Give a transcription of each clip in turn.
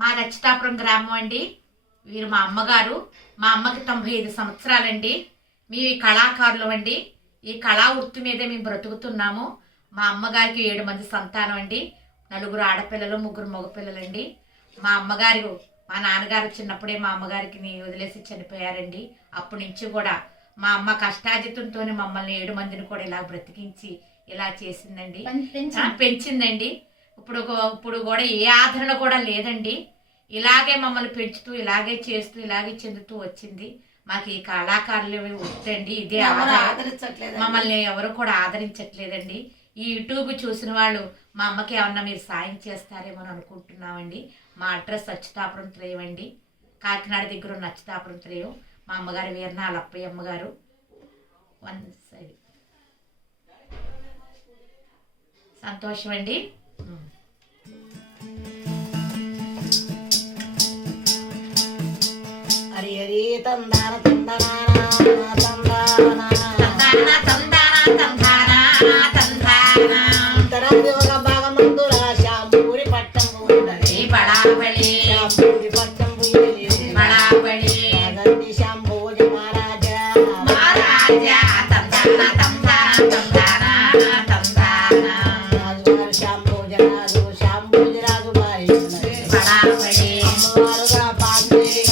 మా దచ్చితాపురం గ్రామం అండి. వీరు మా అమ్మగారు. మా అమ్మకి 95 సంవత్సరాలండి. మేము కళాకారులు అండి. ఈ కళా వృత్తి మీదే మేము బ్రతుకుతున్నాము. మా అమ్మగారికి 7 మంది సంతానం అండి. 4 ఆడపిల్లలు, 3 మగపిల్లలండి. మా అమ్మగారు, మా నాన్నగారు చిన్నప్పుడే మా అమ్మగారికి వదిలేసి చనిపోయారండి. అప్పటి నుంచి కూడా మా అమ్మ కష్టాజితంతోనే మమ్మల్ని 7 మందిని కూడా ఇలా బ్రతికించి ఇలా చేసిందండి, పెంచిందండి. ఇప్పుడు కూడా ఏ ఆదరణ కూడా లేదండి. ఇలాగే మమ్మల్ని పెంచుతూ, ఇలాగే చేస్తూ, ఇలాగే చెందుతూ వచ్చింది. మాకు ఈ కళాకారులు వద్దండి, ఇదే ఆదరించట్లేదు. మమ్మల్ని ఎవరు కూడా ఆదరించట్లేదండి. ఈ యూట్యూబ్ చూసిన వాళ్ళు మా అమ్మకి ఏమన్నా మీరు సాయం చేస్తారేమో అని అనుకుంటున్నామండి. మా అడ్రస్ అచ్యుతాపురం త్రయం అండి, కాకినాడ దగ్గర ఉన్న అచ్యుతాపురం త్రయం. మా అమ్మగారు వీరనాల అప్పయ్య అమ్మగారు. సంతోషం అండి. హరి హరి తందాన తందనా తందానా తందాన తందాన తందానా తందానా తరది ఒక భాగమందుల శాంపూరి పట్టం ఉన్నది బడాబడి శాంపూరి పట్టం ఉన్నది బడాబడి గంది శాంభోజ మహారాజా మహారాజా తందాన తందాన తందానా తందానా రాజుగారు శాంభోజ రాజు శాంభోజ రాజు బాయి బడాబడి అమ్మవారుగా పాండేరి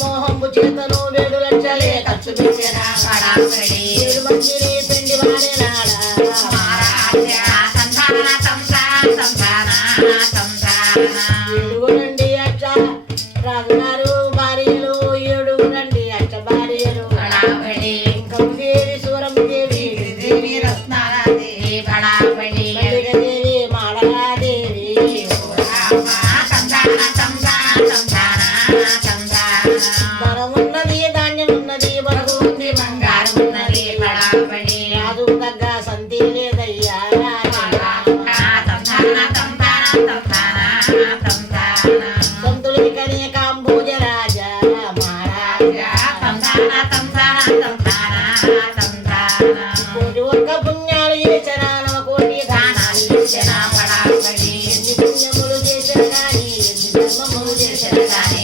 మోహంబు చేతను 7 లక్షలే ఖర్చు పెట్టినా ఏడు మందిని పిండి వాడేనాడా ఏడుగురండి అచ్చ రాజుగారు భార్యలు, 7 అచ్చ భార్యలు. ఇంకదేవి సూరమ్మదేవి దేవి రత్నారాదేవి మల్లికదేవి మాళాదేవి ధనమున్నది, ధాన్యమున్నది, బరువు ఉంది, బంగారం ఉన్నది. రాజు తగ్గ సంతి లేదయ్యా. సంతుడి కనే కాంబోజ రాజా మహారాజా కోటి ఒక్క పుణ్యాలు చేసిన కోటి దానాలు చేసిన ఎన్ని పుణ్యములు చేసిన కానీ ఎన్ని ధర్మములు చేసిన కానీ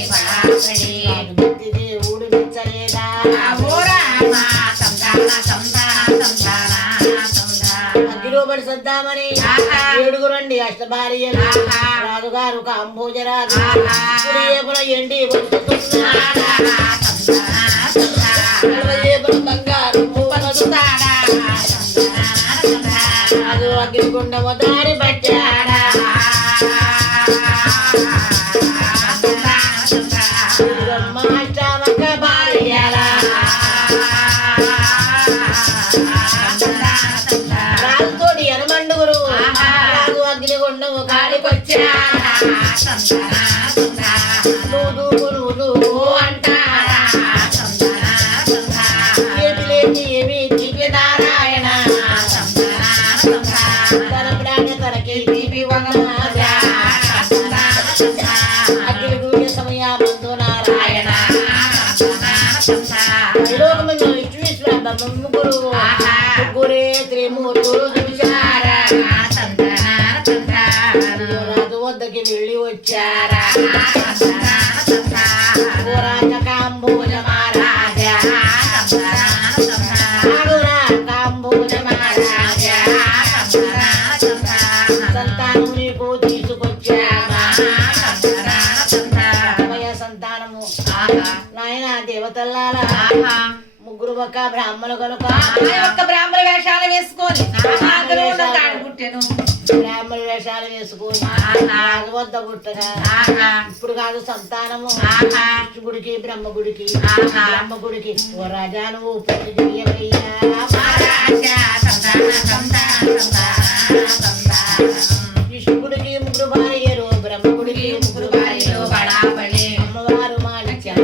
భక్తి దేవుడు మెచ్చలేదా. అగ్గిలోబడి సద్దామని 7 అష్టభార్యలు. రాజుగారు కాంబోజరాజు కుడి ఏపున ఎండి బంగారు రాజు అగ్నిగుండము దారి పట్టాడా. అష్టామక భార్యలా రాజుతోటి ఎనమండుగురు. రాజు అగ్నిగుండము కాడికొచ్చా ఏపి ఏమి తీపి నారాయణ తనపడానే తనకి తీపి అగ్ని సమయామందు నారాయణ ముగ్గురే త్రిమూర్తులు చూశారా. రాజు వద్దకి వెళ్ళి వచ్చారా. కాంబోజ మహారాజా కాంబోజ మహారాజా సంతానం నీకు తీసుకొచ్చామా. సంతానము నాయన దేవతల్లారా, 3 ఒక్క బ్రాహ్మణులు కనుక బ్రాహ్మణ వేషాలు వేసుకొని బ్రాహ్మణ వేషాలు వేసుకొని రాజు వద్ద పుట్టగా ఇప్పుడు కాదు సంతానము గుడికి బ్రహ్మగుడికి బ్రహ్మగుడికి ఓ రాజా నువ్వు పెళ్లి చెయ్యవయ్యా. విష్ణుగుడికి 3 భార్యలు, బ్రహ్మగుడికి 3 భార్యలు. అమ్మవారు మాణిక్యం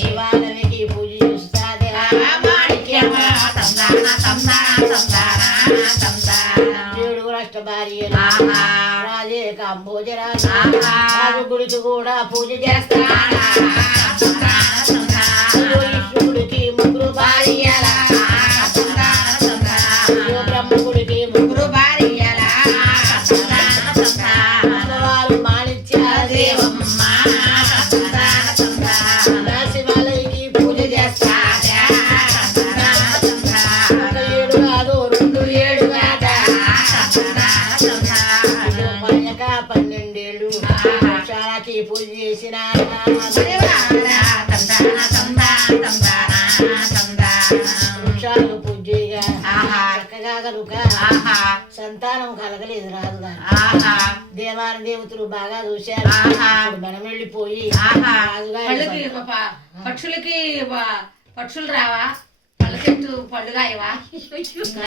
శివాలనికి పూజ చేస్తాదే. 7 అష్టభార్యలు. రాజే కాంబోజరాజు గుడికి కూడా పూజ చేస్తా. దేవమ్మ తందాన తందాన శివాలయకి పూజ చేస్తా తందాన తందాన ఒక 7 కాదు 2 7 కాదా పన్నక 12 ఏళ్ళు వృక్షాలకి పూజ చేసిన వృక్షాలకు పూజ చేయగా చక్కగా కనుక సంతానం కలగలేదు రాదు దేవాని దేవతలు బాగా చూశారు ఇప్పుడు మనం వెళ్ళిపోయి పళ్ళుకి పక్షులకి పక్షులు రావా పళ్ళకెత్తు పళ్ళు కాయవా